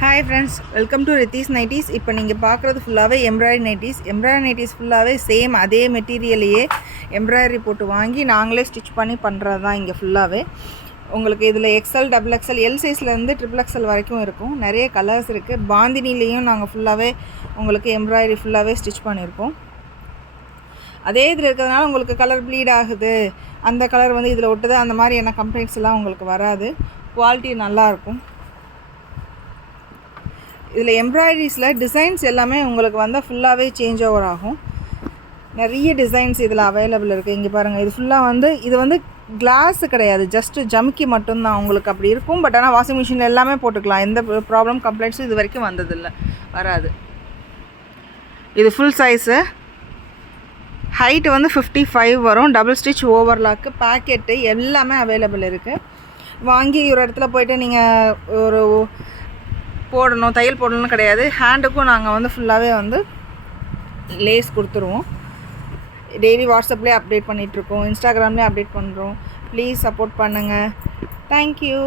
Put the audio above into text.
Hi friends, welcome to Ritheesh nighties. இப்போ நீங்கள் பார்க்குறது ஃபுல்லாகவே எம்ப்ராய்டரி நைட்டிஸ். எம்ப்ராய்டரி நைட்டிஸ் ஃபுல்லாகவே சேம் அதே மெட்டீரியலையே எம்ப்ராய்டரி போட்டு வாங்கி நாங்களே ஸ்டிச் பண்ணி பண்ணுறது தான் இங்கே ஃபுல்லாகவே. உங்களுக்கு இதில் எக்ஸ்எல், டபுள் எக்ஸ்எல், எல் சைஸ்லேருந்து ட்ரிபிள் எக்ஸ்எல் வரைக்கும் இருக்கும். நிறைய கலர்ஸ் இருக்குது. பாந்தினிலையும் நாங்கள் ஃபுல்லாகவே உங்களுக்கு எம்ப்ராய்டரி ஃபுல்லாகவே ஸ்டிச் பண்ணியிருக்கோம். அதே இதில் இருக்கிறதுனால உங்களுக்கு கலர் ப்ளீட் ஆகுது, அந்த கலர் வந்து இதில் ஒட்டுது, அந்த மாதிரியான கம்ப்ளைண்ட்ஸ் எல்லாம் உங்களுக்கு வராது. குவாலிட்டி நல்லாயிருக்கும். இதில் எம்ப்ராய்டரிஸில் டிசைன்ஸ் எல்லாமே உங்களுக்கு வந்து ஃபுல்லாகவே சேஞ்ச் ஓவர் ஆகும். நிறைய டிசைன்ஸ் இதில் அவைலபிள் இருக்குது. இங்கே பாருங்கள், இது ஃபுல்லாக வந்து இது வந்து கிளாஸு கிடையாது, ஜஸ்ட்டு ஜம்கி மட்டும்தான் உங்களுக்கு அப்படி இருக்கும். பட் ஆனால் வாஷிங் மிஷினில் எல்லாமே போட்டுக்கலாம். எந்த ப்ராப்ளம் கம்ப்ளைண்ட்ஸும் இது வரைக்கும் வந்ததில்லை, வராது. இது ஃபுல் சைஸு, ஹைட்டு வந்து 55 வரும். டபுள் ஸ்டிச் ஓவர்லாக்கு பேக்கெட்டு எல்லாமே அவைலபிள் இருக்குது. வாங்கி ஒரு இடத்துல போய்ட்டு நீங்கள் ஒரு போடணும், தையல் போடணும்னு கிடையாது. ஹேண்டுக்கும் நாங்கள் வந்து ஃபுல்லாகவே வந்து லேஸ் கொடுத்துருவோம். டெய்லி வாட்ஸ்அப்லேயே அப்டேட் பண்ணிகிட்ருக்கோம், இன்ஸ்டாகிராம்லேயே அப்டேட் பண்ணுறோம். ப்ளீஸ் சப்போர்ட் பண்ணுங்கள். தேங்க்யூ.